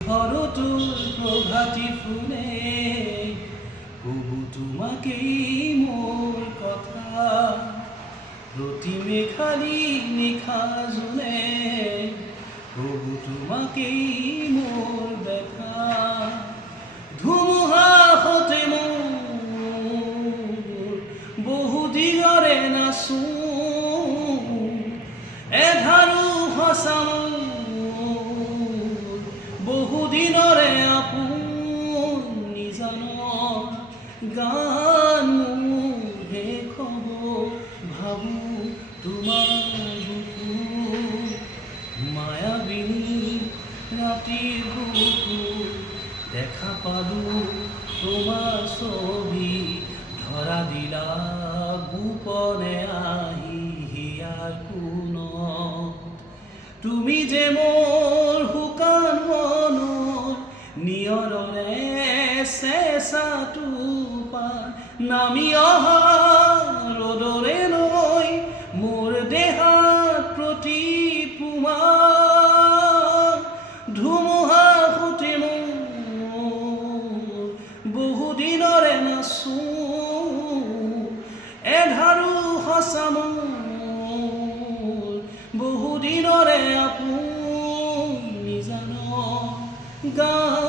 হরতুল প্রভাতী ফুলে প্রভু তোমাকেই মোর কথা রতি মেঘালি নিখা জুনে প্রভু তোমাকেই মোর দেখা ধুমুহা হতে মোর বহু দিগরে নাচো এধাৰু সঁচা বহুদিনৰে আপুনি জানৰ গান শেষ হ'ব ভাবোঁ তোমাৰ বুকু মায়াবিনী ৰাতিৰ বুকু দেখা পালোঁ তোমাৰ ছবি ধৰা দিলা গোপনে আহি হিয়াৰ কোণত তুমি যে মোৰ শুকান মনৰ নিয়ৰৰে চেঁচাটো পান নামি অহা ৰ'দৰে নৈ মোৰ দেহাত প্ৰতিপুমা ধুমুহা সুতে মোৰ বহুদিনৰে নাচো এধাৰু সঁচা বহুদিনৰে আপুনি জানো গান